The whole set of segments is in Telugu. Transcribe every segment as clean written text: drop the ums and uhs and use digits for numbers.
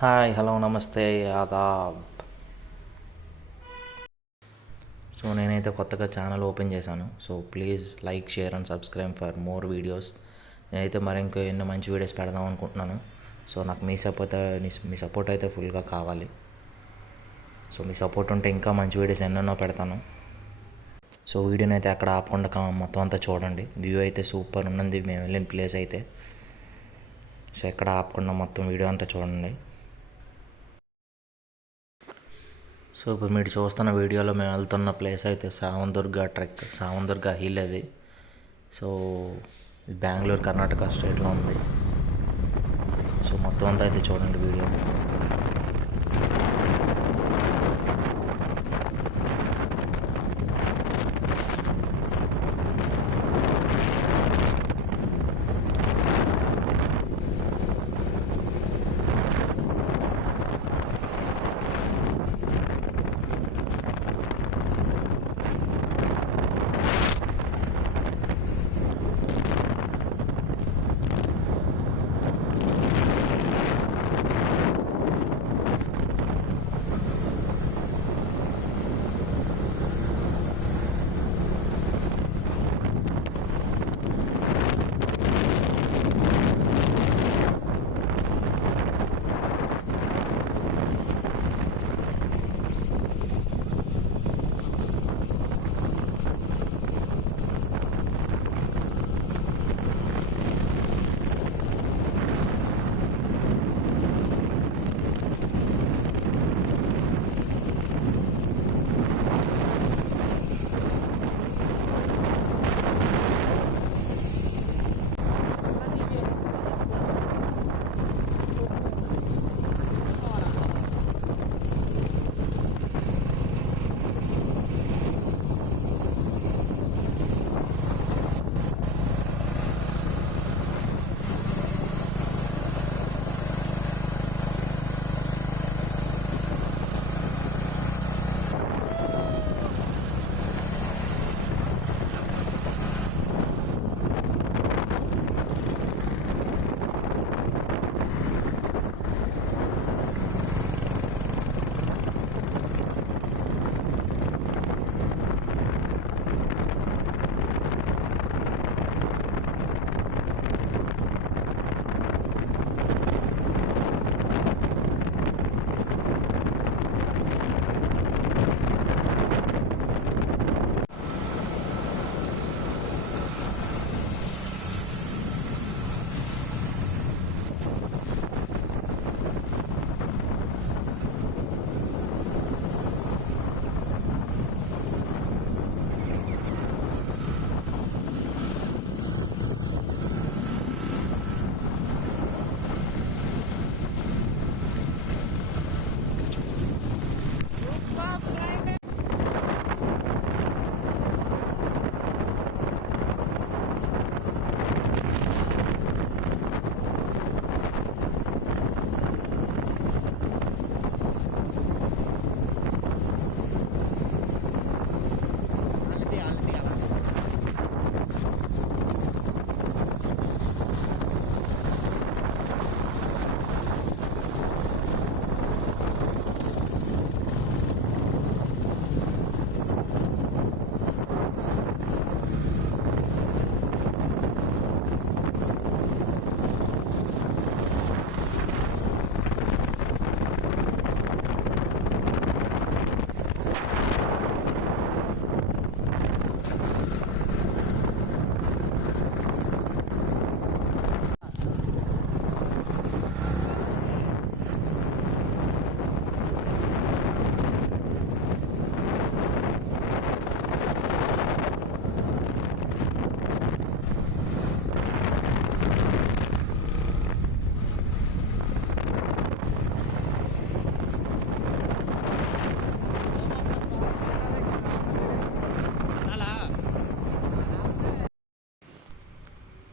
హాయ్ హలో నమస్తే ఆదాబ్. సో నేనైతే కొత్తగా ఛానల్ ఓపెన్ చేశాను. So please like share and subscribe for more videos. నేనైతే మరి ఇంకో ఎన్నో మంచి వీడియోస్ పెడదాం అనుకుంటున్నాను. సో నాకు మీ సపోర్ట్ అయితే ఫుల్గా కావాలి. సో మీ సపోర్ట్ ఉంటే ఇంకా మంచి వీడియోస్ ఎన్నెన్నో పెడతాను. సో వీడియోని అయితే అక్కడ ఆపకుండా మొత్తం అంతా చూడండి. వ్యూ అయితే సూపర్ ఉన్నది మేము వెళ్ళిన ప్లేస్ అయితే. సో ఎక్కడ ఆపకుండా మొత్తం వీడియో అంతా చూడండి. సో ఇప్పుడు మీరు చూస్తున్న వీడియోలో మేము వెళ్తున్న ప్లేస్ అయితే సావందుర్గ ట్రెక్, సావందుర్గ హిల్ అది. సో బెంగళూరు కర్ణాటక స్టేట్లో ఉంది. సో మొత్తం అంతా అయితే చూడండి వీడియో.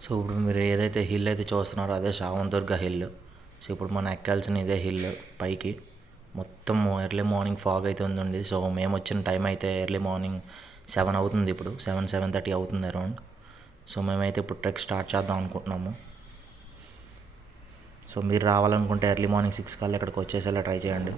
సో ఇప్పుడు మీరు ఏదైతే హిల్ అయితే చూస్తున్నారో అదే సావందుర్గ హిల్. సో ఇప్పుడు మనం ఎక్కాల్సిన ఇదే హిల్ పైకి. మొత్తం ఎర్లీ మార్నింగ్ ఫాగ్ అయితే ఉందండి. సో మేము వచ్చిన టైం అయితే ఎర్లీ మార్నింగ్ 7 అవుతుంది. ఇప్పుడు 7:30 అవుతుంది అరౌండ్. సో మేమైతే ఇప్పుడు ట్రెక్ స్టార్ట్ చేద్దాం అనుకుంటున్నాము. సో మీరు రావాలనుకుంటే ఎర్లీ మార్నింగ్ 6 కల్లా ఇక్కడికి వచ్చేసేలా ట్రై చేయండి.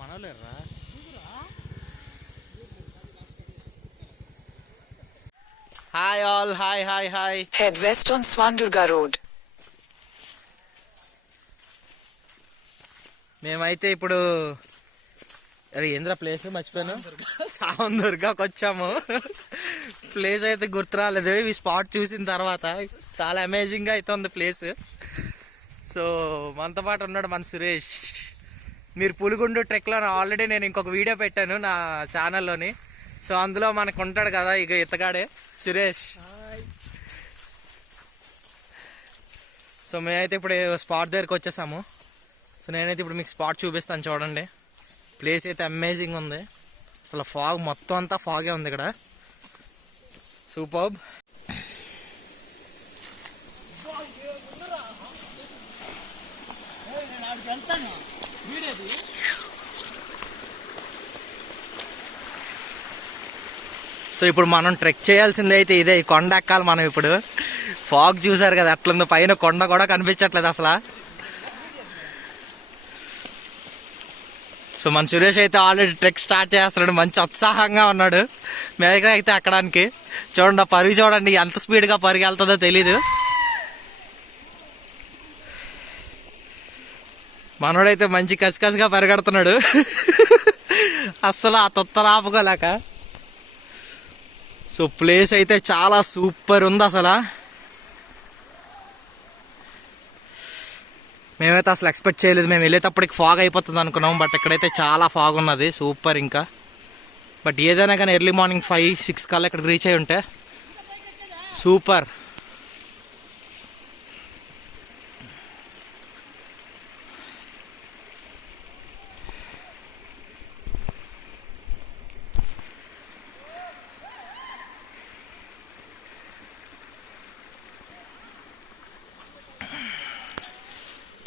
మనోలేరా hi all, hi hi hi. Head west on Swandurga Road. మేమైతే ఇప్పుడు ఏంద్ర ప్లేస్ మర్చిపోయాను, సావందుర్గాకి వచ్చాము. ప్లేస్ అయితే గుర్తు రాలేదు, ఈ స్పాట్ చూసిన తర్వాత చాలా అమేజింగ్గా అయితే ఉంది ప్లేస్. సో మనతో పాటు ఉన్నాడు మన సురేష్. మీరు పులిగుండు ట్రెక్లో ఆల్రెడీ నేను ఇంకొక వీడియో పెట్టాను నా ఛానల్లోని. సో అందులో మనకు ఉంటాడు కదా ఇక ఇతగాడే సురేష్. సో మేమైతే ఇప్పుడు స్పాట్ దగ్గరికి వచ్చేసాము. సో నేనైతే ఇప్పుడు మీకు స్పాట్ చూపిస్తాను చూడండి. ప్లేస్ అయితే అమేజింగ్ ఉంది, అసలు ఫాగ్ మొత్తం అంతా ఫాగే ఉంది ఇక్కడ. సూపర్బ్. సో ఇప్పుడు మనం ట్రెక్ చేయాల్సింది అయితే ఇదే, ఈ కొండ ఎక్కాలి మనం. ఇప్పుడు ఫాగ్ చూసారు కదా అట్లుందో, పైన కొండ కూడా కనిపించట్లేదు అసలు. సో మన సురేష్ అయితే ఆల్రెడీ ట్రెక్ స్టార్ట్ చేస్తున్నాడు, మంచి ఉత్సాహంగా ఉన్నాడు మేఘ అయితే ఎక్కడానికి. చూడండి ఆ పరుగు చూడండి, ఎంత స్పీడ్గా పరుగు వెళ్తుందో తెలీదు. మనోడైతే మంచి కసికసిగా పరిగెడుతున్నాడు అస్సలు ఆ తొత్తర ఆపుకోలేక. సో ప్లేస్ అయితే చాలా సూపర్ ఉంది అసలు. మేమైతే అసలు ఎక్స్పెక్ట్ చేయలేదు, మేము వెళ్ళేటప్పటికి ఫాగ్ అయిపోతుంది అనుకున్నాం, బట్ ఇక్కడైతే చాలా ఫాగ్ ఉన్నది, సూపర్. ఇంకా బట్ ఏదైనా కానీ ఎర్లీ మార్నింగ్ 5-6 కల్లా ఇక్కడికి రీచ్ అయి ఉంటే సూపర్.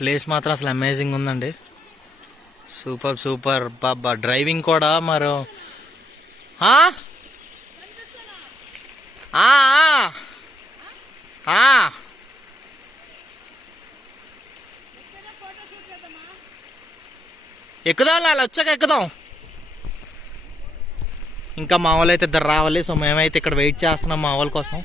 ప్లేస్ మాత్రం అసలు అమేజింగ్ ఉందండి, సూపర్ సూపర్. బాబా డ్రైవింగ్ కూడా మరో ఎక్కుదాం, అలా వచ్చాక ఎక్కుదాం. ఇంకా మా వాళ్ళు అయితే ఇద్దరు రావాలి. సో మేమైతే ఇక్కడ వెయిట్ చేస్తున్నాం మా వాళ్ళ కోసం.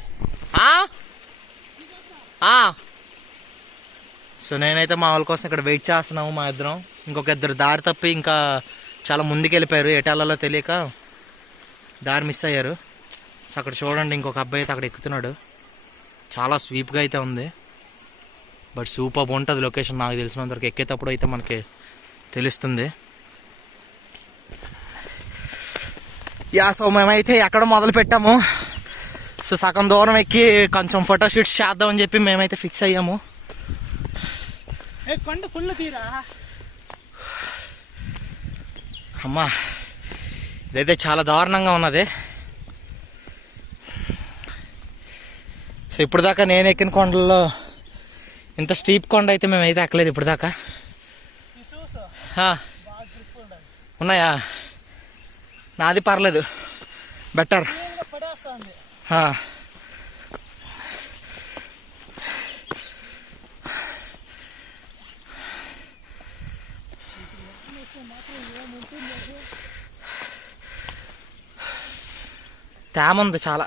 సో నేనైతే మా వాళ్ళ కోసం ఇక్కడ వెయిట్ చేస్తున్నాము మా ఇద్దరం. ఇంకొక ఇద్దరు దారి తప్పి ఇంకా చాలా ముందుకు వెళ్ళిపోయారు, ఎటాలలో తెలియక దారి మిస్ అయ్యారు. సో అక్కడ చూడండి ఇంకొక అబ్బాయి అయితే అక్కడ ఎక్కుతున్నాడు, చాలా స్వీప్గా అయితే ఉంది, బట్ సూపర్ ఉంటుంది లొకేషన్. నాకు తెలిసినంతవరకు ఎక్కేటప్పుడు అయితే మనకి తెలుస్తుంది. సో మేమైతే ఎక్కడ మొదలు పెట్టాము. సో సగం దూరం ఎక్కి కొంచెం ఫోటోషూట్స్ చేద్దామని చెప్పి మేమైతే ఫిక్స్ అయ్యాము. కొండ ఫుల్ తీరా అమ్మా, ఇదైతే చాలా దారుణంగా ఉన్నది. సో ఇప్పుడు దాకా నేను ఎక్కిన కొండల్లో ఇంత స్టీప్ కొండ అయితే మేమైతే ఎక్కలేదు ఇప్పుడు దాకా. ఉన్నాయా? నాది పర్లేదు, బెటర్. తేమ ఉంది చాలా.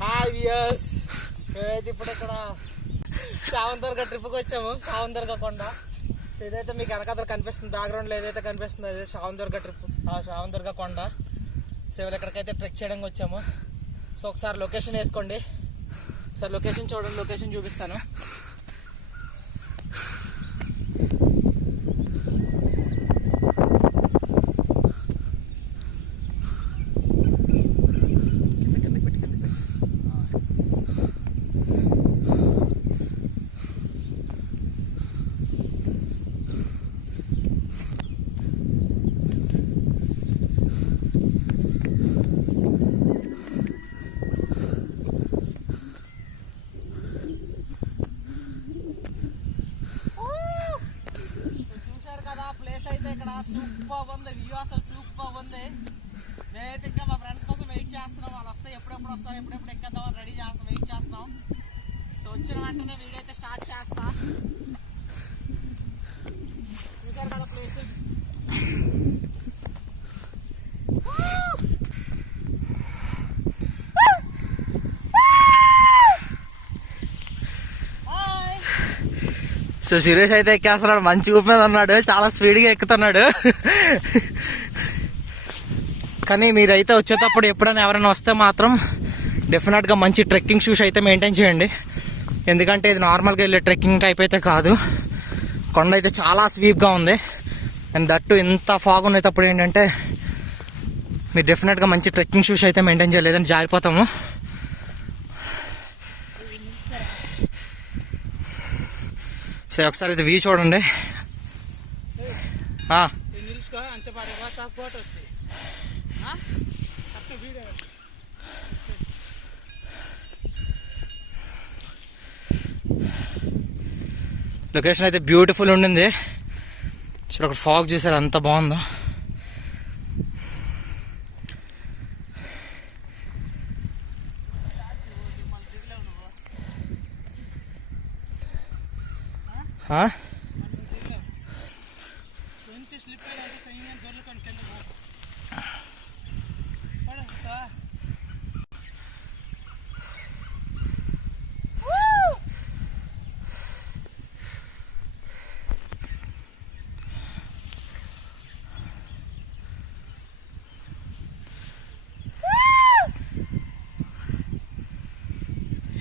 హాయ్ వ్యూయర్స్, మేమైతే ఇప్పుడు ఇక్కడ సావందుర్గ ట్రిప్కి వచ్చాము. సావందుర్గ కొండ ఏదైతే మీకు వెనకాతలు కనిపిస్తుంది, బ్యాక్గ్రౌండ్లో ఏదైతే కనిపిస్తుందో అదే సావందుర్గ ట్రిప్, సావందుర్గ కొండ. సో ఇక్కడికైతే ట్రెక్ చేయడానికి వచ్చాము. సో ఒకసారి లొకేషన్ వేసుకోండి, ఒకసారి లొకేషన్ చూడండి, లొకేషన్ చూపిస్తాను. సూపర్ ఉంది వ్యూ, అసలు సూపర్ ఉంది. మేమైతే ఇంకా మా ఫ్రెండ్స్ కోసం వెయిట్ చేస్తున్నాం. వాళ్ళు వస్తే ఎప్పుడెప్పుడు వస్తారు, ఎప్పుడెప్పుడు ఎక్కేద్దామని రెడీ చేస్తాం, వెయిట్ చేస్తున్నాం. సో వచ్చిన వెంటనే వీడియో అయితే స్టార్ట్ చేస్తా. చూసారు కదా ప్లేస్. సో సురేష్ అయితే ఎక్కేస్తున్నాడు, మంచి ఊపిన అన్నాడు, చాలా స్పీడ్గా ఎక్కుతున్నాడు. కానీ మీరైతే వచ్చేటప్పుడు ఎప్పుడైనా ఎవరైనా వస్తే మాత్రం డెఫినెట్గా మంచి ట్రెక్కింగ్ షూస్ అయితే మెయింటైన్ చేయండి. ఎందుకంటే ఇది నార్మల్గా వెళ్ళే ట్రెక్కింగ్ టైప్ అయితే కాదు. కొండ అయితే చాలా స్వీప్గా ఉంది. అండ్ దట్టు ఇంత ఫాగ్ ఉండేటప్పుడు ఏంటంటే మీరు డెఫినెట్గా మంచి ట్రెక్కింగ్ షూస్ అయితే మెయింటైన్ చేయలేదని జారిపోతాము. సో ఒకసారి అయితే వ్యూ చూడండి. లొకేషన్ అయితే బ్యూటిఫుల్ ఉండింది. సో అక్కడ ఫాగ్ చూసారు అంత బాగుందో.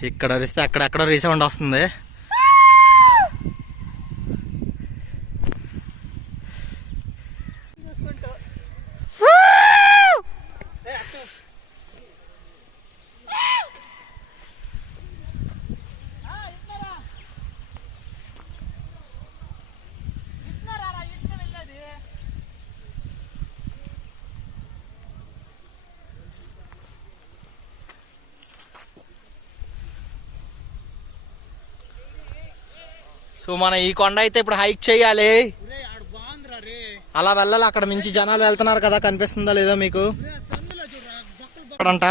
ఇక్కడ అరిస్తే అక్కడెక్కడ రీసౌండ్ వస్తుంది. సో మన ఈ కొండ అయితే ఇప్పుడు హైక్ చేయాలి. అలా వెళ్ళాలి. అక్కడ మించి జనాలు వెళ్తున్నారు కదా, కనిపిస్తుందా లేదా మీకు? ఇక్కడంట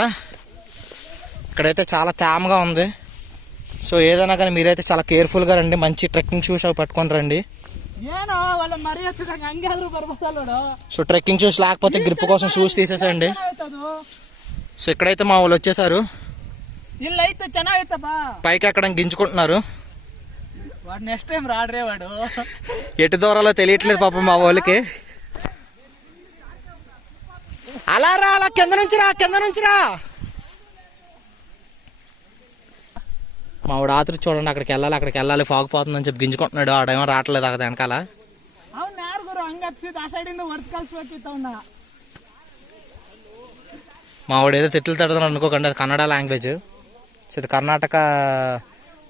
ఇక్కడైతే చాలా తేమగా ఉంది. సో ఏదైనా కానీ మీరైతే చాలా కేర్ఫుల్గా రండి. మంచి ట్రెక్కింగ్ షూస్ అవి పట్టుకొని రండి. సో ట్రెక్కింగ్ షూస్ లేకపోతే గ్రిప్ కోసం షూస్ తీసేసండి. సో ఇక్కడైతే మా వాళ్ళు వచ్చేసారు, పైకి ఎక్కడ గింజుకుంటున్నారు. వాడు నెక్స్ట్ టైం రాడరే. వాడు ఎటు దూరాలో తెలియట్లేదు పాపం మా వాళ్ళకి. అలా రా, అలా కింద నుంచి రా, కింద నుంచి రా. మా వాడు ఆతురు చూడండి, అక్కడికి వెళ్ళాలి ఫాగ్ పోతుందని చెప్పి గింజుకుంటున్నాడు. ఆడేమో రావట్లేదు అక్కడ వెనకాల. మా వాడు ఏదో తిట్లు తడుతున్నాడు అనుకోకండి, అది కన్నడ లాంగ్వేజ్. సో ఇది కర్ణాటక,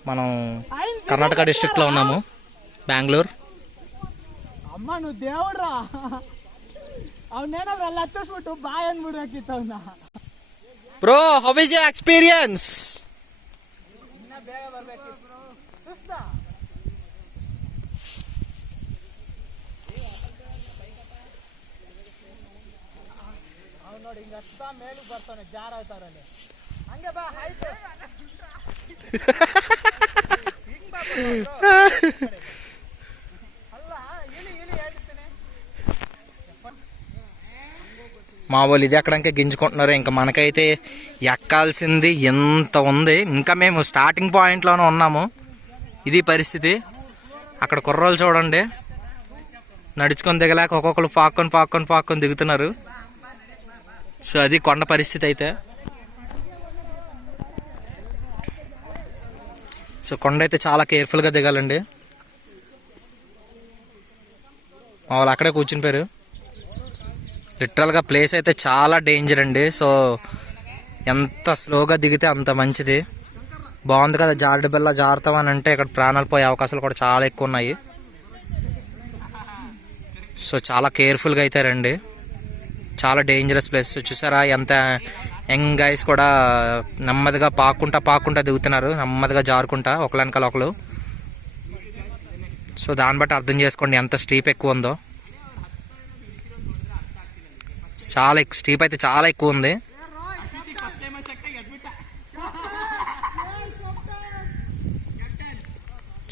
మనం కర్ణాటక డిస్ట్రిక్ట్ లో ఉన్నాము, బెంగళూరు. అమ్మా నువ్వు దేవుడ్రా. Bro, how is your experience? ನೋಡಿ ಹಿಂಗಷ್ಟ ಮೇಲಿಗೆ ಬರ್ತಾನೆ, ಜಾರಾಯ್ತಾರಲ್ಲಿ ಹಂಗೆ ಬಾ. ಆಯ್ತು మా వాళ్ళు ఇది ఎక్కడానికి గింజుకుంటున్నారు. ఇంకా మనకైతే ఎక్కాల్సింది ఎంత ఉంది. ఇంకా మేము స్టార్టింగ్ పాయింట్లోనే ఉన్నాము. ఇది పరిస్థితి. అక్కడ కుర్రోళ్ళు చూడండి, నడుచుకొని దిగలేక ఒక్కొక్కరు పాక్కొని దిగుతున్నారు. సో అది కొండ పరిస్థితి అయితే. సో కొండ అయితే చాలా కేర్ఫుల్గా దిగాలండి. మా వాళ్ళు అక్కడే కూర్చునిపోయారు. లిటరల్గా ప్లేస్ అయితే చాలా డేంజర్ అండి. సో ఎంత స్లోగా దిగితే అంత మంచిది. బాగుంది కదా, జారుడు బిల్ల జారుతామని అంటే ఇక్కడ ప్రాణాలు పోయే అవకాశాలు కూడా చాలా ఎక్కువ ఉన్నాయి. సో చాలా కేర్ఫుల్గా అయితే రండి. చాలా డేంజరస్ ప్లేస్. చూసారా ఎంత యంగ్ గైస్ కూడా నెమ్మదిగా పాక్కుంటా దిగుతున్నారు, నెమ్మదిగా జారుకుంటా ఒకళ్ళ వెనకాల ఒకరు. సో దాన్ని బట్టి అర్థం చేసుకోండి ఎంత స్టీప్ ఎక్కువ ఉందో. చాలా స్టీప్ అయితే చాలా ఎక్కువ ఉంది.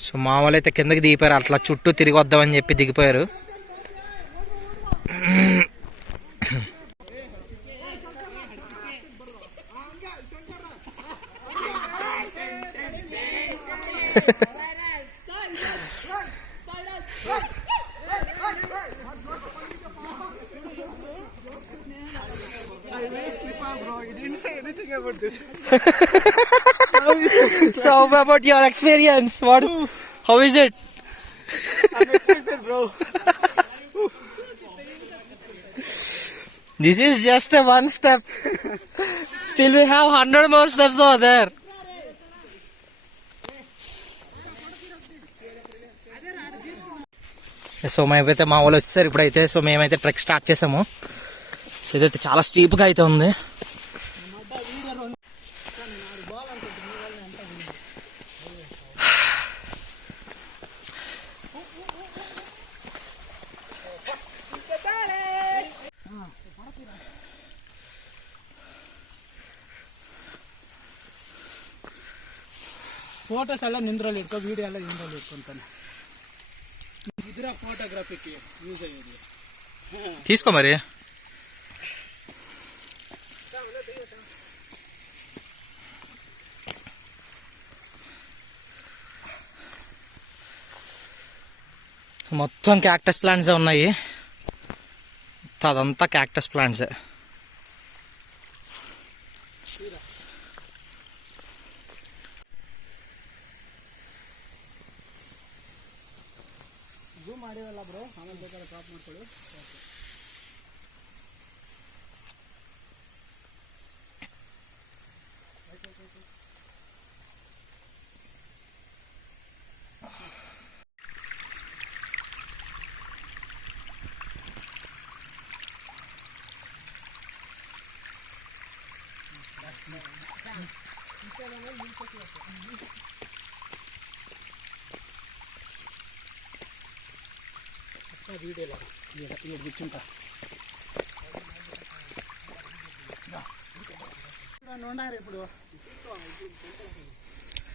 సో మా వాళ్ళు అయితే కిందకి దిగిపోయారు, అట్లా చుట్టూ తిరిగి వద్దామని చెప్పి దిగిపోయారు. So how about your experience? How is it? Unexpected, bro. This is just a one step. Still we have 100 more steps over there. So మేమైతే మా వాళ్ళు వచ్చేసారు ఇప్పుడైతే. సో మేమైతే ట్రెక్ స్టార్ట్ చేసాము. సో ఇదైతే చాలా స్టీప్గా అయితే ఉంది. ಫೋಟೋಸ್ ಎಲ್ಲ ನಿಂದ್ರಲ್ಲಿ ಇಟ್ಕೊ, ವಿಡಿಯೋ ಎಲ್ಲ ನಿಂದ್ರಲ್ಲಿ ಇಟ್ಕೊಂತಾನೆ. ಇದ್ರ ಫೋಟೋಗ್ರಫಿಗೆ ಯೂಸ್ ಆಗಿದೆ. తీసుకో మరి. మొత్తం క్యాక్టస్ ప్లాంట్స్ ఉన్నాయి, అదంతా క్యాక్టస్ ప్లాంట్స్. ಝೂಮ್ ಮಾಡಿರಲ್ಲ ಬ್ರೋ, ಆಮೇಲೆ ಬೇಕಾದ್ರೆ ಟಾಪ್ ಮಾಡ್ಕೊಳ್ಳಿ. వీడియో కూర్చుంటా ఉండారు. ఇప్పుడు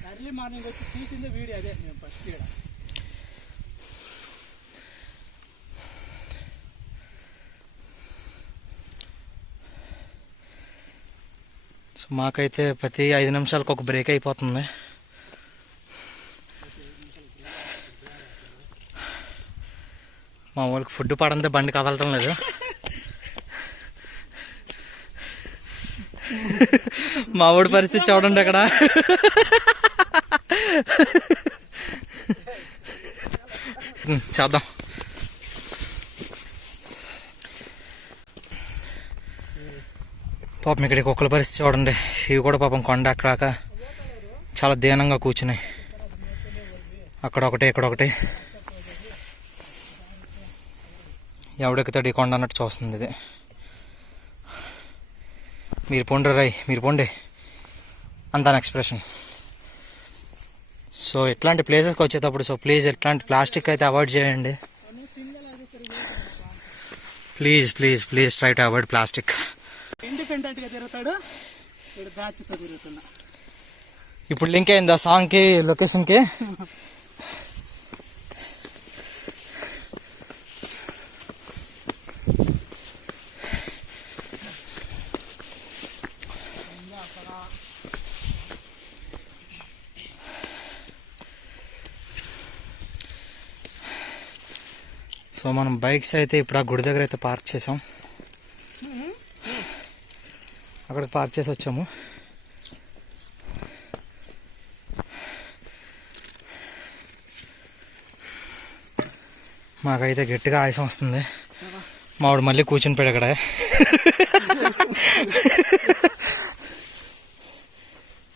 ఎర్లీ మార్నింగ్ వచ్చి తీసింది వీడియో అదే మేము ఫస్ట్ ఇక్కడ. సో మాకైతే ప్రతి 5 నిమిషాలకు ఒక బ్రేక్ అయిపోతుంది. మా వాళ్ళకి ఫుడ్ పడంతే బండి కదలటం లేదు. మా వాడి పరిస్థితి చూడండి అక్కడ. చేద్దాం. పాపం ఇక్కడ కుక్కల పరిస్థితి చూడండి. ఇవి కూడా పాపం కొండ అక్కడాక చాలా దీనంగా కూర్చున్నాయి. అక్కడ ఒకటి, ఇక్కడ ఒకటి. ఎవడెక్కుతాడు ఈ కొండ అన్నట్టు చూస్తుంది ఇది. మీరు పోండి రై, మీరు పోండి అంత ఎక్స్ప్రెషన్. సో ఇట్లాంటి ప్లేసెస్కి వచ్చేటప్పుడు సో ప్లీజ్ ఇట్లాంటి ప్లాస్టిక్ అయితే అవాయిడ్ చేయండి. Please please please try to avoid plastic. ఇండిపెండెంట్గా తిరుగుతాడు, బ్యాచ్తో తిరుగుతున్నా. ఇప్పుడు లింక్ అయింది ఆ సాంగ్కి, లొకేషన్కి. సో మనం బైక్స్ అయితే ఇప్పుడు ఆ గుడి దగ్గర అయితే పార్క్ చేసాం. అక్కడికి పార్క్ చేసి వచ్చాము. మాకైతే గట్టిగా ఆయాసం వస్తుంది. మావాడు మళ్ళీ కూర్చుని పోయాడు అక్కడ.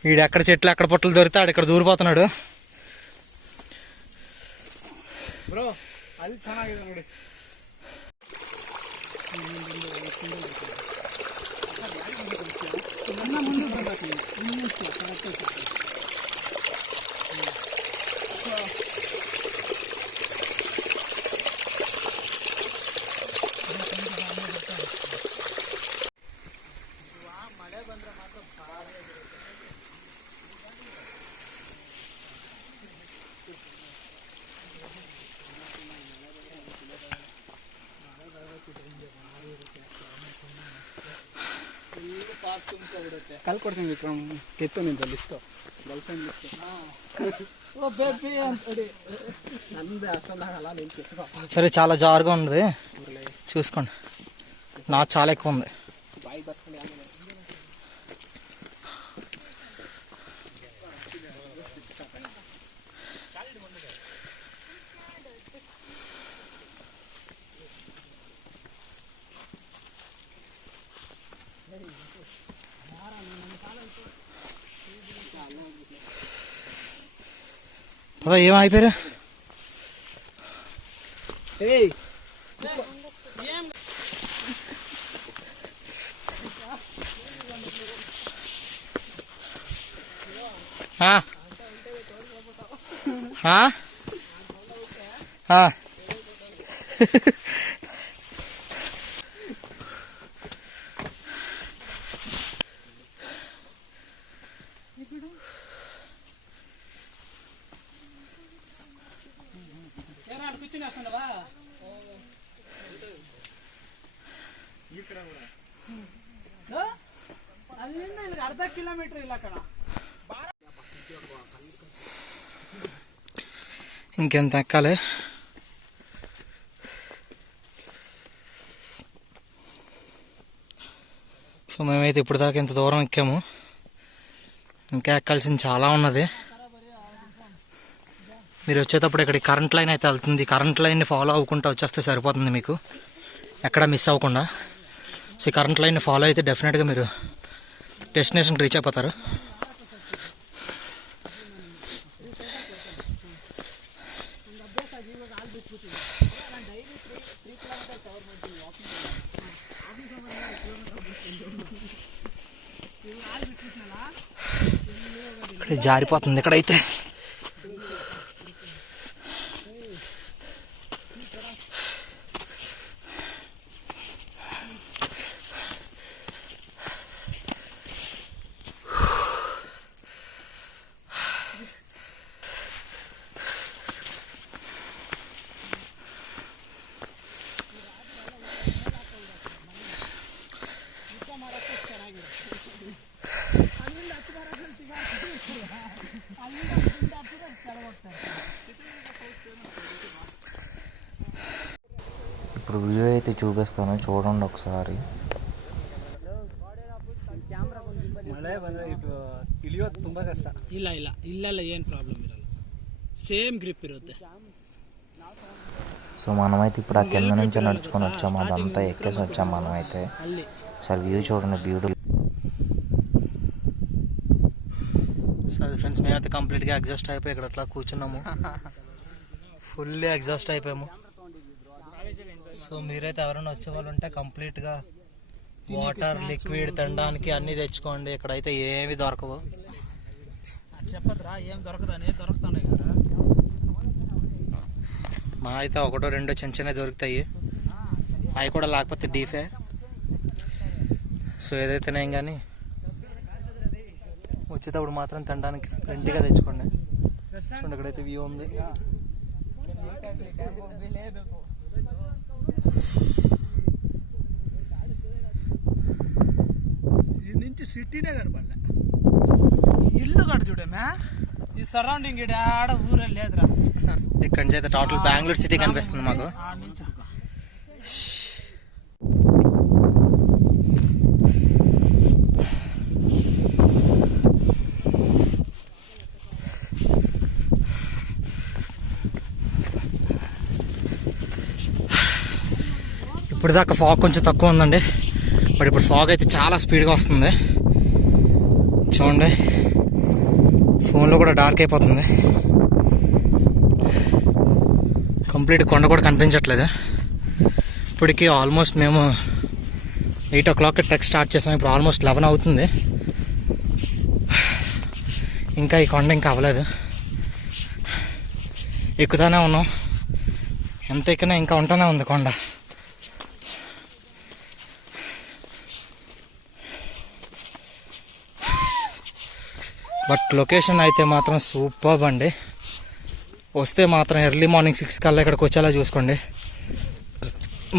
వీడు ఎక్కడ చెట్లు ఎక్కడ పొట్టలు దొరికితే ఇక్కడ దూరిపోతున్నాడు. ಬ್ರೋ ಅದು ಚೆನ್ನಾಗಿದೆ ನೋಡಿ. ನನ್ನ ಮುಂದೆ ಬರ್ತೀನಿ ಕಲ್ ಕೊಡ್ತೀನಿ ವಿಕ್ರಮ್ ಕೆತ್ತು ನಿಂತ ಲಿಸ್ಟು ಗರ್ಲ್ಫ್ರೆಂಡ್ ಲಿಸ್ಟು ఓ బేబీ అంటది నంద అసలాగలా నేను చెప్పుకో సరే చాలా జారుగా ఉంది చూసుకోండి నా చాలా ఎక్కువ ఉంది బాయ్ బస్సులు యానే పదా ఏమైపోయారు ఏయ్ కూర్చుని వస్తుండవా ఇక్కడ కూడా అల్లింద అర్ధ కిలోమీటర్ ఇలా అక్కడ ఇంకెంత ఎక్కాలి సో మేమైతే ఇప్పుడు దాకా ఇంత దూరం ఎక్కాము ఇంకా ఎక్కాల్సింది చాలా ఉన్నది మీరు వచ్చేటప్పుడు ఇక్కడ కరెంట్ లైన్ అయితే వెళ్తుంది కరెంట్ లైన్ని ఫాలో అవ్వకుండా వచ్చేస్తే సరిపోతుంది మీకు ఎక్కడ మిస్ అవ్వకుండా సో ఈ కరెంట్ లైన్ని ఫాలో అయితే డెఫినెట్గా మీరు డెస్టినేషన్కి రీచ్ అయిపోతారు ఇక్కడ జారిపోతుంది ఇక్కడైతే ఇప్పుడు వ్యూ అయితే చూపిస్తాను చూడండి ఒకసారి. ಮಳೆ ಬಂದರೆ ಇಳಿಯೋದು ತುಂಬ ಕಷ್ಟ. ಇಲ್ಲ ಏನು ಪ್ರಾಬ್ಲಮ್ ಇರಲ್ಲ, సేమ్ గ్రిప్ ఇರುತ್ತೆ. సో మనమైతే ఇప్పుడు ఆ కింద నుంచి నడుచుకొని వచ్చాము, అదంతా ఎక్కేసి వచ్చాము మనమైతే. సార్ వ్యూ చూడండి, బ్యూటిఫుల్. సరే ఫ్రెండ్స్, మేమైతే కంప్లీట్గా ఎగ్జాస్ట్ అయిపోయి ఇక్కడ అట్లా కూర్చున్నాము, ఫుల్లీ ఎగ్జాస్ట్ అయిపోయాము. సో మీరైతే ఎవరైనా వచ్చే వాళ్ళు ఉంటే కంప్లీట్గా వాటర్, లిక్విడ్ తినడానికి అన్నీ తెచ్చుకోండి. ఇక్కడైతే ఏమి దొరకవు. చెప్పదురా ఏం దొరకదని, దొరుకుతున్నాయి కదా. మా అయితే ఒకటో రెండో చిన్న చిన్నవి దొరుకుతాయి, అవి కూడా లేకపోతే డీఫే. సో ఏదైతేనేం కానీ వచ్చేటప్పుడు మాత్రం తినడానికి ఫ్రెండ్గా తెచ్చుకోండి. చూడండి ఇక్కడైతే వ్యూ ఉంది. ఇది నుంచి సిటీనే కనపడలే, ఇల్లు కట్ట చూడమే, ఈ సరౌండింగ్ ఆడ ఊరే లేదురా. ఇక్కడ నుంచి అయితే టోటల్ బెంగళూరు సిటీ కనిపిస్తుంది మాకు. ఇప్పుడు దాకా ఫాగ్ కొంచెం తక్కువ ఉందండి, బట్ ఇప్పుడు ఫాగ్ అయితే చాలా స్పీడ్గా వస్తుంది. చూడండి ఫోన్లో కూడా డార్క్ అయిపోతుంది, కంప్లీట్ కొండ కూడా కనిపించట్లేదు. ఇప్పటికి ఆల్మోస్ట్ మేము 8 o'clock ట్రెక్ స్టార్ట్ చేసాం, ఇప్పుడు ఆల్మోస్ట్ 11 అవుతుంది. ఇంకా ఈ కొండ ఇంకా అవ్వలేదు, ఎక్కుతానే ఉన్నాం. ఎంత ఎక్కినా ఇంకా ఉంటూనే ఉంది కొండ. బట్ లొకేషన్ అయితే మాత్రం సూపర్బ్ అండి. వస్తే మాత్రం ఎర్లీ మార్నింగ్ 6 కల్లా ఇక్కడికి వచ్చేలా చూసుకోండి.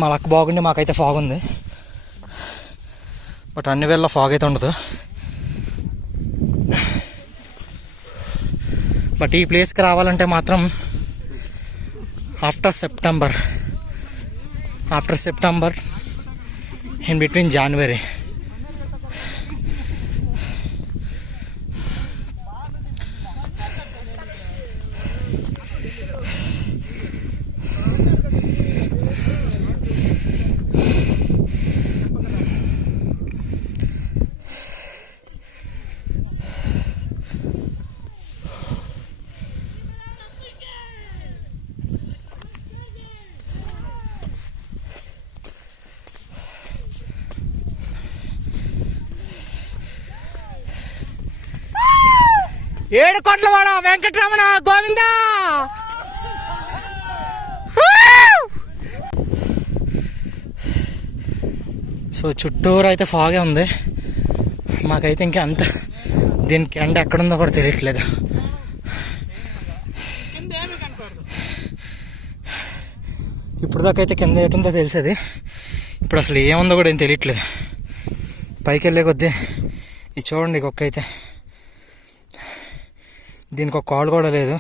మా లక్ బాగుండి మాకైతే ఫాగ్ ఉంది. బట్ అన్ని వేళ ఫాగ్ అయితే ఉండదు. బట్ ఈ ప్లేస్కి రావాలంటే మాత్రం after September in between January. Edukondalavada Venkataramana Govinda. So చుట్టూరు అయితే ఫాగే ఉంది. మాకైతే ఇంకా అంత దీనికి ఎండ ఎక్కడుందో కూడా తెలియట్లేదు. ఇప్పుడు దాకా అయితే కింద ఏటుందో తెలిసేది, ఇప్పుడు అసలు ఏముందో కూడా ఏం తెలియట్లేదు. పైకి వెళ్ళే కొద్దీ ఇది చూడండి, కుక్క అయితే దీనికి ఒక కాల్ కూడా లేదు.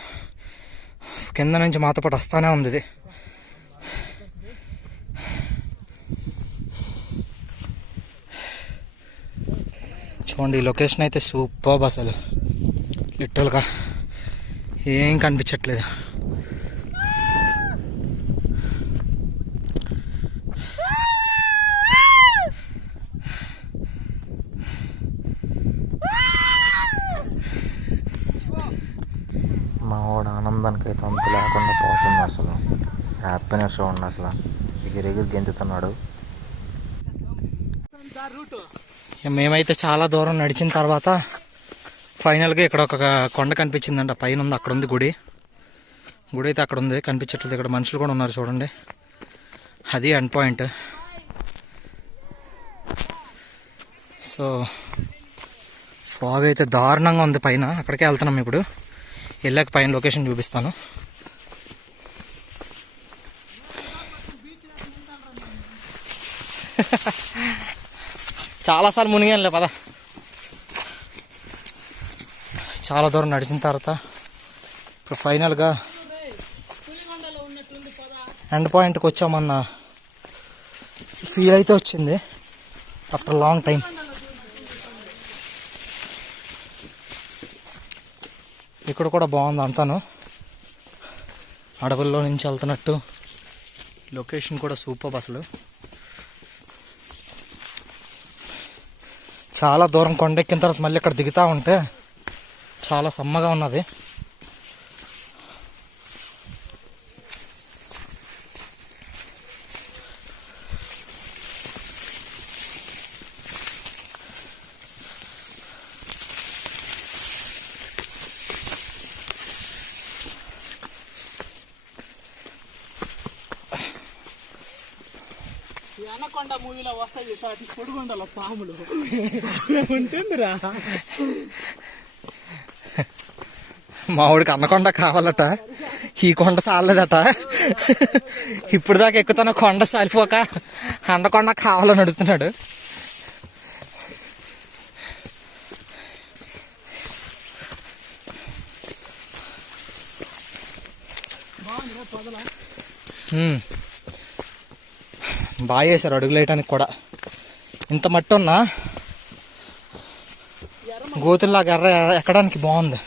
కింద నుంచి మాతో పాటు వస్తానే ఉంది ఇది. చూడండి ఈ లొకేషన్ అయితే సూపర్బ్ అసలు. లిటరల్గా ఏం కనిపించట్లేదు. మా వాడు ఆనందానికి అయితే అంత లేకుండా పోతుంది అసలు. హ్యాపీనెస్ చూడండి అసలు, ఎగిరెగిరి గెంతుతున్నాడు. మేమైతే చాలా దూరం నడిచిన తర్వాత ఫైనల్గా ఇక్కడ ఒక కొండ కనిపించిందంట. పైన ఉంది, అక్కడ ఉంది గుడి అయితే అక్కడ ఉంది, కనిపించట్లేదు. ఇక్కడ మనుషులు కూడా ఉన్నారు చూడండి, అది ఎండ్ పాయింట్. సో ఫాగ్ అయితే దారుణంగా ఉంది పైన, అక్కడికే వెళ్తున్నాం ఇప్పుడు. వెళ్ళాక పైన లొకేషన్ చూపిస్తాను. చాలాసార్లు మునిగానులే పద. చాలా దూరం నడిచిన తర్వాత ఇప్పుడు ఫైనల్గా ఎండ్ పాయింట్కి వచ్చామన్న ఫీల్ అయితే వచ్చింది ఆఫ్టర్ లాంగ్ టైం. ఇక్కడ కూడా బాగుంది అంతాను, అడవుల్లో నుంచి వెళ్తున్నట్టు. లొకేషన్ కూడా సూపర్ అసలు. చాలా దూరం కొండెక్కిన తర్వాత మళ్ళీ ఇక్కడ దిగుతూ ఉంటే చాలా సమ్మగా ఉన్నది. అనకొండ మూవీలో వస్తాయి చూసాటి పొడుగుండల పాములు ఉంటుందిరా. మా వాడికి అన్నకొండ కావాలట, ఈ కొండ సాలేదట. ఇప్పుడు దాకా ఎక్కుతున్న కొండ సాలిపోక అన్నకొండ కావాలని అడుగుతున్నాడు. బాగా చేశారు అడుగులు వేయటానికి కూడా. ఇంత మట్టి ఉన్నా గోతుల్లాగా ఎక్కడానికి బాగుంది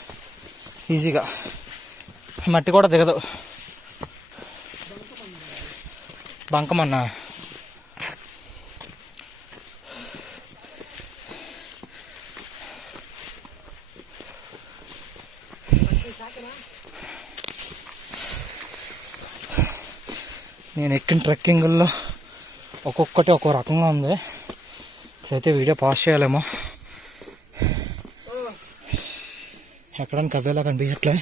ఈజీగా, మట్టి కూడా దిగదు. బంకమన్నా నేను ఎక్కిన ట్రెక్కింగుల్లో ఒక్కొక్కటి ఒక్కో రకంగా ఉంది. ఇట్లయితే వీడియో పాస్ చేయాలేమో, ఎక్కడానికి అవేలా కనిపించట్లే.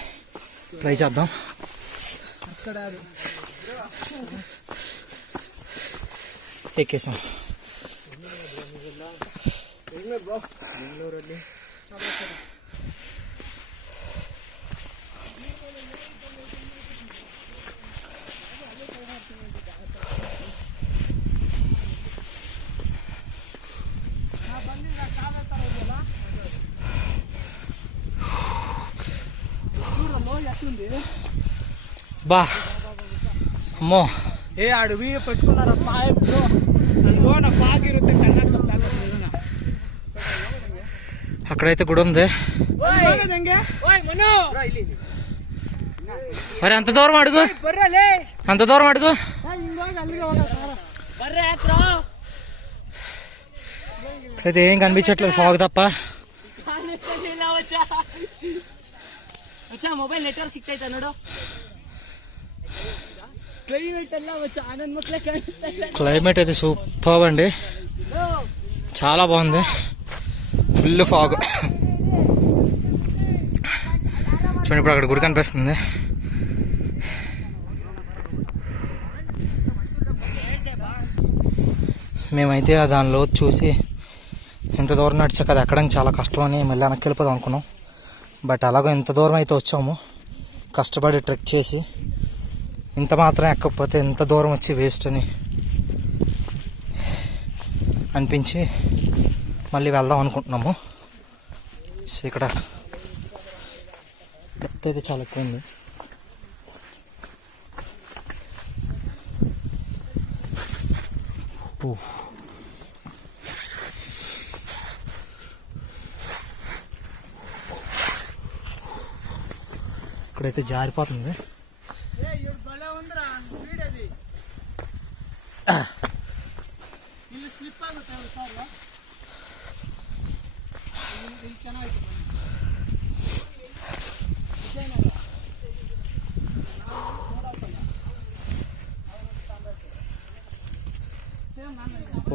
ట్రై చేద్దాం. ఎక్కేసాం. బా అమ్మో ఏ అడవి పెట్టుకున్నారా పాయ అందులో పాకిರುತ್ತೆ కన్నట్టు అక్కడైతే గుడి ఉంది. మరి అంత దూరం అడుగు, అంత దూరం అడుగు. అయితే ఏం కనిపించట్లేదు, ఫాగ్ తప్ప. ಮೊಬೈಲ್ ನೆಟ್ವರ್ಕ್ ಸಿಗ್ತೈತೆ ನೋಡು. ಕ್ಲೈಮೇಟ್ ಎಲ್ಲ ಆನಂದ್ ಮಕ್ಳೆ ಕಾಣಿಸ್ತಾ ಇದೆ. క్లైమేట్ అయితే సూపర్ అండి, చాలా బాగుంది. Full fog. చూడండి ఇప్పుడు అక్కడ గుడి కనిపిస్తుంది. మేమైతే దానిలో చూసి ఎంత దూరం నడిచాక అది ఎక్కడానికి చాలా కష్టం అని మళ్ళీ వెనక్కి వెళ్ళిపోదాం అనుకున్నాం. బట్ అలాగో ఎంత దూరం అయితే వచ్చాము, కష్టపడి ట్రెక్ చేసి ఇంత మాత్రం ఎక్కకపోతే ఎంత దూరం వచ్చి వేస్ట్ అని అనిపించి మళ్ళీ వెళ్దాం అనుకుంటున్నాము. సో ఇక్కడ డెప్త్ అయితే చాలా ఎక్కువ ఉంది. ఇక్కడైతే జారిపోతుంది.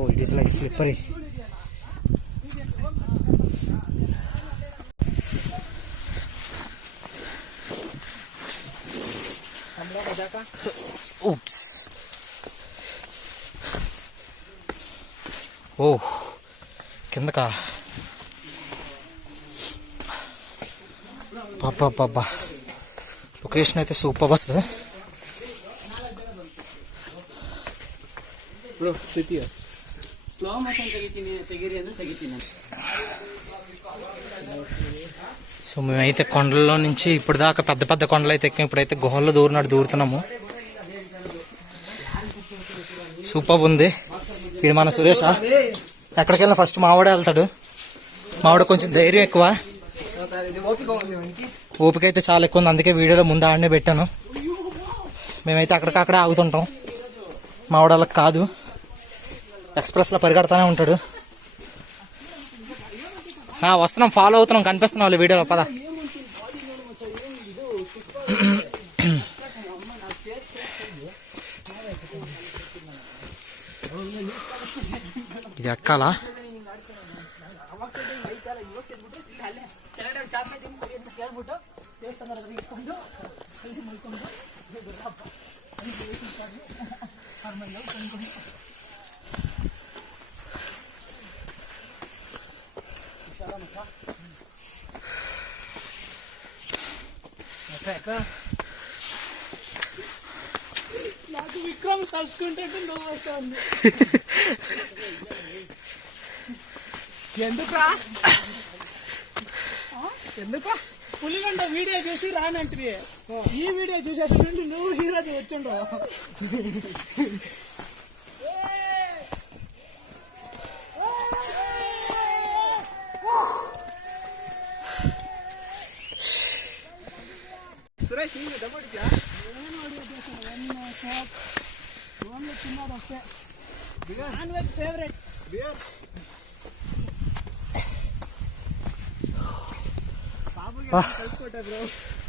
Oh, it is like slippery. Oops. Oh, కిందకా పాపా లొకేషన్ అయితే సూపర్ వస్తుంది. ಬ್ರೋ ಸಿಟಿ ಸ್ಲೋ ಮೋಷನ್ ತೆಗೀರಿ ಅಂದ್ರೆ ತೆಗಿತೀನಿ. సో మేమైతే కొండల్లో నుంచి ఇప్పుడు దాకా పెద్ద పెద్ద కొండలు అయితే ఎక్కాం. ఇప్పుడైతే గుహల్లో దూరుతున్నాము. సూపర్ ఉంది. ఇది మన సురేష. ఎక్కడికి వెళ్ళినా ఫస్ట్ మావాడే వెళ్తాడు. మావాడు కొంచెం ధైర్యం ఎక్కువ, ఓపిక అయితే చాలా ఎక్కువ ఉంది. అందుకే వీడియోలో ముందు ఆడనే పెట్టాను. మేమైతే అక్కడికక్కడే ఆగుతుంటాం. మావాడు వాళ్ళకి కాదు, ఎక్స్ప్రెస్లో పరిగెడతానే ఉంటాడు. వస్తున్నాం, ఫాలో అవుతున్నాం, కనిపిస్తున్నాం వాళ్ళు వీడియోలో. పద. ఇది ఎక్కాలా? నాకు విక్రమ్ తలుచుకుంటే నువ్వు వస్తుంది. ఎందుకు పులిగంట వీడియో చూసి రానంటే ఈ వీడియో చూసేటప్పుడు నువ్వు హీరోది వచ్చిండవు. ಸುರೇಶ್ ನೀನು ದಬ್ಬಡ್ತೀಯಾ? Non veg favourite.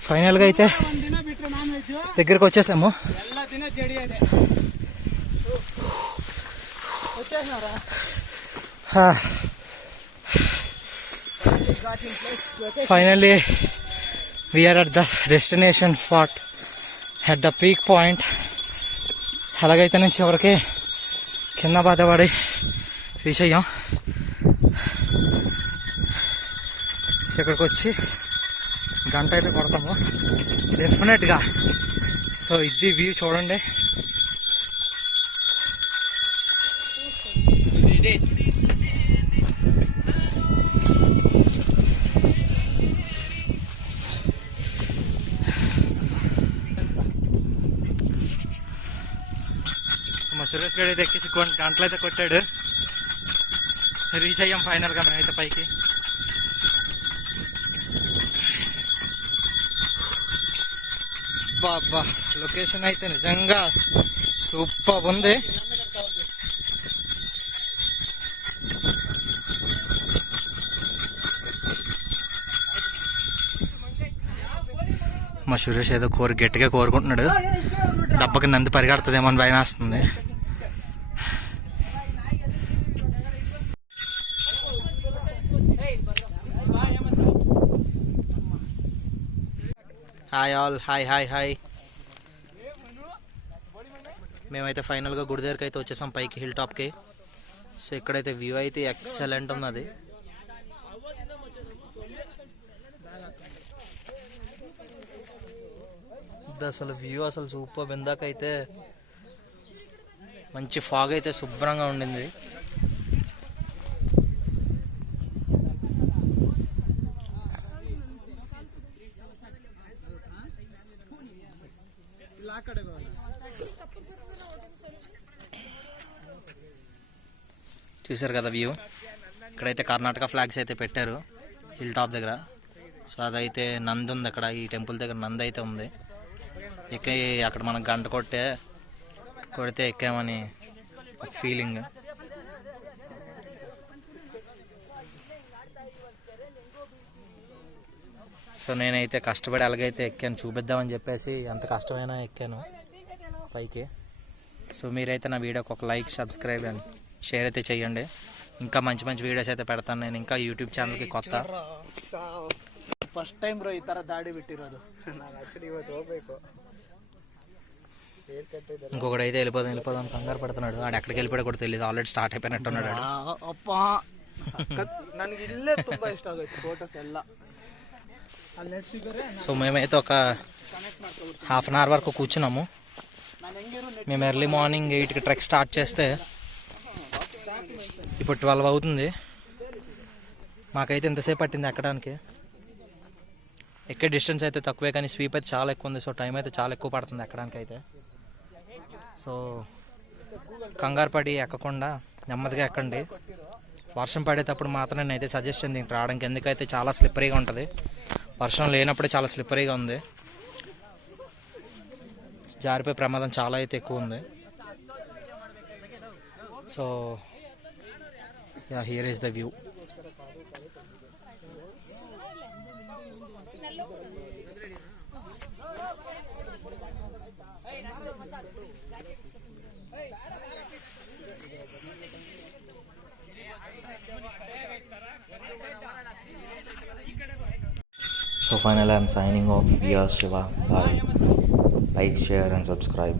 ఫైనల్ గా అయితే ದಿನ ಬಿಟ್ರೆ ನಾನ್ ವೆಜ್ దగ్గరికి వచ్చేసాము. ಎಲ್ಲ ದಿನ ಜಡಿಯದೆ వచ్చేసినారా? Finally we're at the destination spot at the peak point. అలాగైతే నుంచి చివరికి కింద బాధపడి రీచ్ అయ్యాం. ఇక్కడికి వచ్చి గంట అయితే కొడతాము డెఫినెట్గా. సో ఇది వ్యూ చూడండి. అయితే ఎక్కేసి గంటలు అయితే కొట్టాడు. రీచ్ అయ్యాం ఫైనల్గా మేమైతే పైకి. బాబా లొకేషన్ అయితే నిజంగా సూపర్ ఉంది. మా సురేష్ ఏదో గట్టిగా కోరుకుంటున్నాడు. దెబ్బకి నంది పరిగెడుతుందేమో అని భయం వేస్తుంది. Hi all, hi hi hi. మేమైతే ఫైనల్గా గుడి దగ్గరికి అయితే వచ్చేసాం పైకి, హిల్ టాప్కి. సో ఇక్కడైతే వ్యూ అయితే ఎక్సలెంట్ ఉన్నది. అసలు వ్యూ అసలు సూపర్. ఇందాకైతే మంచి ఫాగ్ అయితే శుభ్రంగా ఉండింది. చూసారు కదా వ్యూ. ఇక్కడైతే కర్ణాటక ఫ్లాగ్స్ అయితే పెట్టారు హిల్ టాప్ దగ్గర. సో అదైతే నంది ఉంది అక్కడ, ఈ టెంపుల్ దగ్గర నంది అయితే ఉంది. ఎక్కి అక్కడ మనం గంట కొడితే ఎక్కామని ఫీలింగ్. సో నేనైతే కష్టపడి అలాగైతే ఎక్కాను, చూపిద్దామని చెప్పేసి అంత కష్టమైనా ఎక్కాను పైకి. సో మీరైతే నా వీడియోకి ఒక లైక్, సబ్స్క్రైబ్ అండ్ షేర్ అయితే చేయండి. ఇంకా మంచి మంచి వీడియోస్ అయితే పెడతాను నేను. ఇంకా యూట్యూబ్ ఛానల్కి కొత్త. ಫಸ್ಟ್ ಟೈಮ್ ಬ್ರೋ ಈ ತರ ದಾಡಿ ಬಿಟ್ಟಿರೋದು. ನಾನು ಆಕ್ಚುಲಿ ಇವತ್ತು ಹೋಗ್ಬೇಕು. ఇంకొకటి అయితే వెళ్ళిపోదాం కంగారు పడుతున్నాడు. ఆడు ఎక్కడికి వెళ్ళిపోయాడు కూడా తెలియదు, ఆల్రెడీ స్టార్ట్ అయిపోయినట్టున్నాడు. ಅಪ್ಪ ನನಗೆ ಇಲ್ಲೇ ತುಂಬಾ ಇಷ್ಟ ಆಗೋಯ್ತು ಫೋಟೋಸ್ ಎಲ್ಲ. సో మేమైతే ఒక హాఫ్ అన్ అవర్ వరకు కూర్చున్నాము. మేము ఎర్లీ మార్నింగ్ 8కి ట్రెక్ స్టార్ట్ చేస్తే ఇప్పుడు 12 అవుతుంది. మాకైతే ఎంతసేపు పట్టింది ఎక్కడానికి. ఎక్కే డిస్టెన్స్ అయితే తక్కువే కానీ స్వీప్ అయితే చాలా ఎక్కువ ఉంది. సో టైం అయితే చాలా ఎక్కువ పడుతుంది ఎక్కడానికి అయితే. సో కంగారు పడి ఎక్కకుండా నెమ్మదిగా ఎక్కండి. వర్షం పడేటప్పుడు మాత్రం నేనైతే సజెషన్ దీనికి రావడానికి, ఎందుకైతే చాలా స్లిప్పరీగా ఉంటుంది. వర్షం లేనప్పుడే చాలా స్లిప్పరీగా ఉంది, జారిపోయే ప్రమాదం చాలా అయితే ఎక్కువ ఉంది. So here is the view. So finally I'm signing off. We are Shiva. Bye. Like, share and subscribe.